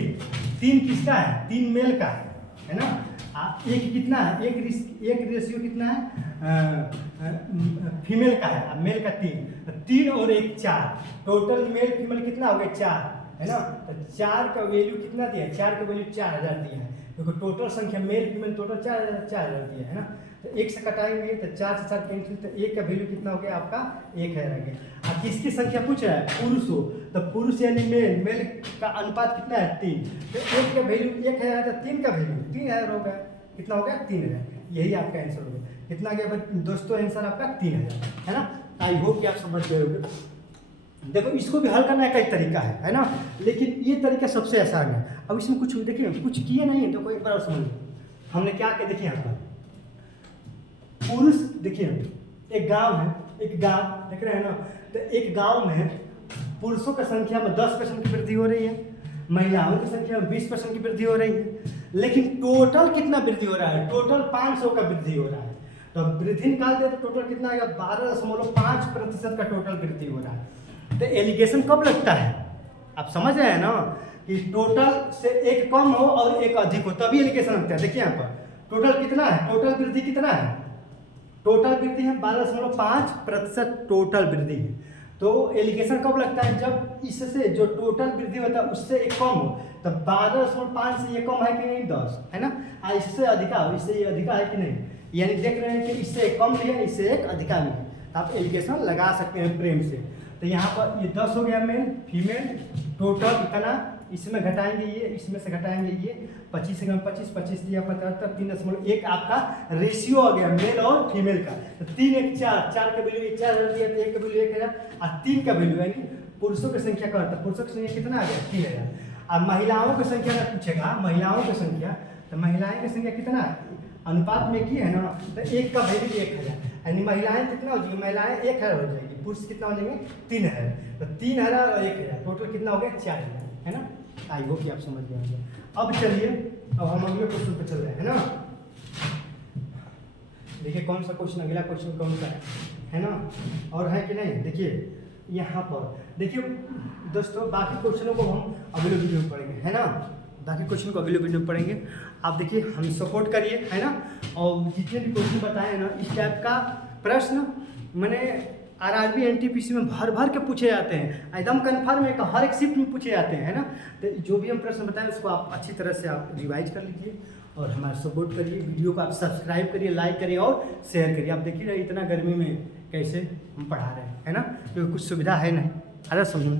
3 किसका है, 3 मेल का है ना। एक कितना है, एक रेशियो कितना है फीमेल का है, मेल का 3 और 1 4, टोटल मेल फीमेल कितना हो गया 4 है ना। तो 4 का वैल्यू कितना दिया, 4 का वैल्यू 4000 दिया है, क्योंकि टोटल संख्या मेल फीमेल टोटल 4000 दिया है ना। तो 1 से कटाएंगे तो 4 से 4 कैंसिल, तो 1 का वैल्यू कितना हो गया आपका 1000 आ गया। अब किसकी संख्या पूछ रहा है, पुरुष हो, तो पुरुष यानी मेल का अनुपात कितना है 3, तो 1 का वैल्यू 1000 तो 3 का वैल्यू 3000 हो गया, कितना हो गया 3000, यही आपका आंसर हो गया। कितना गया दोस्तों आंसर आपका 3000 है ना। आई होप कि आप समझ गए होंगे। देखो इसको भी हल करना कई तरीका है ना, लेकिन ये तरीका सबसे आसान है। अब इसमें कुछ देखिए कुछ किए नहीं है तो कोई एक बार समझ हमने क्या किया। देखिए यहाँ पर पुरुष, देखिए एक गांव है, एक गांव देख रहे हैं ना, तो एक गांव में पुरुषों की संख्या में 10% की वृद्धि हो रही है, महिलाओं की संख्या में 20% की वृद्धि हो रही है, लेकिन टोटल कितना वृद्धि हो रहा है, टोटल 500 का वृद्धि हो रहा है। तो वृद्धि निकाल दे तो टोटल कितना आएगा 12.5% का टोटल वृद्धि हो रहा है। तो एलिगेशन कब लगता है, आप समझ रहे हैं ना, कि टोटल से एक कम हो और एक अधिक हो तभी एलिगेशन लगता है। देखिए यहाँ पर टोटल कितना है, टोटल वृद्धि कितना है, टोटल वृद्धि है 12.5% टोटल वृद्धि है। तो एलिगेशन कब लगता है, जब इससे जो टोटल वृद्धि होता है उससे एक कम हो, तब 12.5 से ये कम है कि नहीं 10 है ना, इससे अधिका हो, इससे ये अधिका है कि नहीं, यानी देख रहे हैं कि इससे एक कम भी है इससे एक अधिका भी है, तो आप एलिगेशन लगा सकते हैं प्रेम से। तो यहाँ पर ये 10 हो गया मेल फीमेल, टोटल इतना, इसमें घटाएंगे ये, इसमें से घटाएंगे ये, 25 से 25 25 दिया 75, 3.1 आपका रेशियो आ गया मेल और फीमेल का। तो 3 1 4 4 का वैल्यू 4000 दिया, तो 1 का वैल्यू 1000 और 3 का वैल्यू यानी पुरुषों की संख्या का, तो पुरुषों की संख्या कितना आ गया 3000। और महिलाओं की संख्या का पूछेगा, महिलाओं की संख्या, तो महिलाएं की संख्या कितना अनुपात में की है ना, तो 1 का वैल्यू 1000, यानी महिलाएं कितना हो जाएगी, महिलाएं 1000 हो जाएगी, पुरुष कितना हो जाएंगे 3000, तो 3000 और 1000 टोटल कितना हो गया 4000 है ना। आई होप कि आप समझ गए होंगे। अब चलिए, अब हम अगले क्वेश्चन पर चल रहे हैं ना। देखिए कौन सा क्वेश्चन, अगला क्वेश्चन कौन सा है ना, और है कि नहीं। देखिए यहाँ पर देखिए दोस्तों, बाकी क्वेश्चनों को हम अगले वीडियो में पढ़ेंगे, है ना। बाकी क्वेश्चन को अगले वीडियो में पढ़ेंगे। आप देखिए हम सपोर्ट करिए, है ना। और जितने भी क्वेश्चन बताए हैं ना, इस टाइप का प्रश्न मैंने आरआरबी एनटीपीसी में भर भर के पूछे जाते हैं, एकदम कन्फर्म है कि हर एक शिफ्ट में पूछे जाते हैं, है ना। तो जो भी हम प्रश्न बताएं उसको आप अच्छी तरह से आप रिवाइज कर लीजिए और हमारा सपोर्ट करिए। वीडियो को आप सब्सक्राइब करिए, लाइक करिए और शेयर करिए। आप देखिए रहे इतना गर्मी में कैसे हम पढ़ा रहे हैं, है ना, क्योंकि कुछ सुविधा है नहीं, अरे समझो।